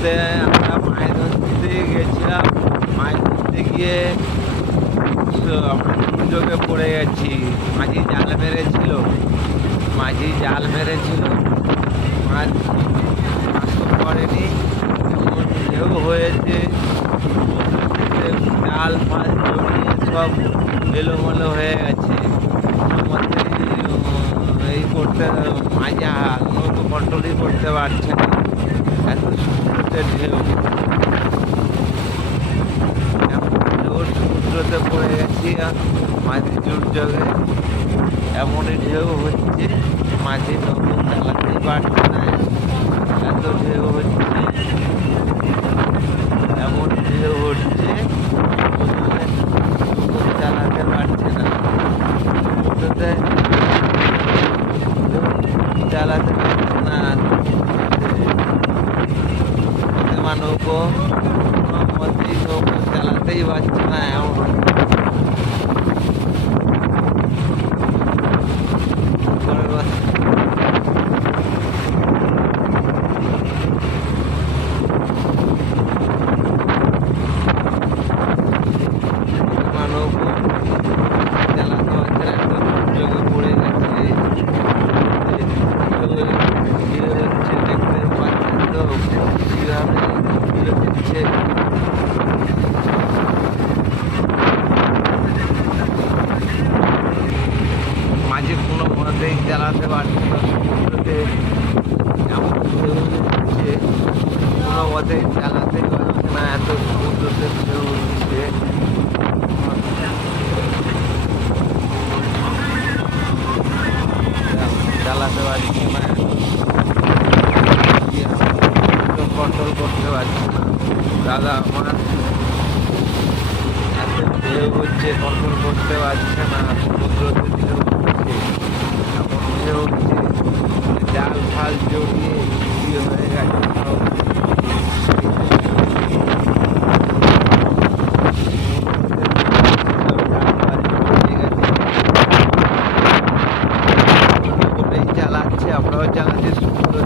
সমুদ্রে আমরা মাছ ধরতে গেছিলাম। মাছ ধরতে গিয়ে আমরা দুর্যোগে পড়ে গেছি। মাঝি জাল মেরেছিল, মাছ বাস্তব করেনি, এমন ঢেউ হয়েছে জাল ফাল জড়িয়ে সব এলোমেলো হয়ে গেছে। কোনো মতেই এই করতে মাঝি নৌকো কন্ট্রোলই করতে পারছে না, এত সমুদ্রের ঢেউ। জোর সমুদ্রতে পড়ে গেছি মাঝি দুর্যোগে। এমনই ঢেউ হচ্ছে, মাঝি নৌকো চালাতেই পারছে না, এত ঢেউ হচ্ছে, এমন ঢেউ হচ্ছে নৌকো চালাতে পারছে না। সমুদ্রতে চালাতে পারছে না, নৌকো কোনো মতেই নৌকো চালাতেই পারছে না। এমন নৌকো চালাতে পারছে না, এত দুর্যোগে পড়ে গেছে। হচ্ছে দেখতে পাচ্ছেন তো কিভাবে দিচ্ছে। মাঝে কোনো মতেই চালাতে পারছে না, সমুদ্রতে এমন ঢেউ হচ্ছে কোনো মতেই চালাতে পারছে না, এত সমুদ্রতে ঢেউ হচ্ছে। চালাতে পারছি না, কন্ট্রোল করতে পারছি না। দাদা আমার এত ঢেউ হচ্ছে, কন্ট্রোল করতে পারছে না, সমুদ্রতে ঢেউ হচ্ছে, এমন ঢেউ হচ্ছে জাল ফাল জড়িয়ে হয়ে গেছে সব। চালাচ্ছে, আমরাও চালাচ্ছি, সমুদ্র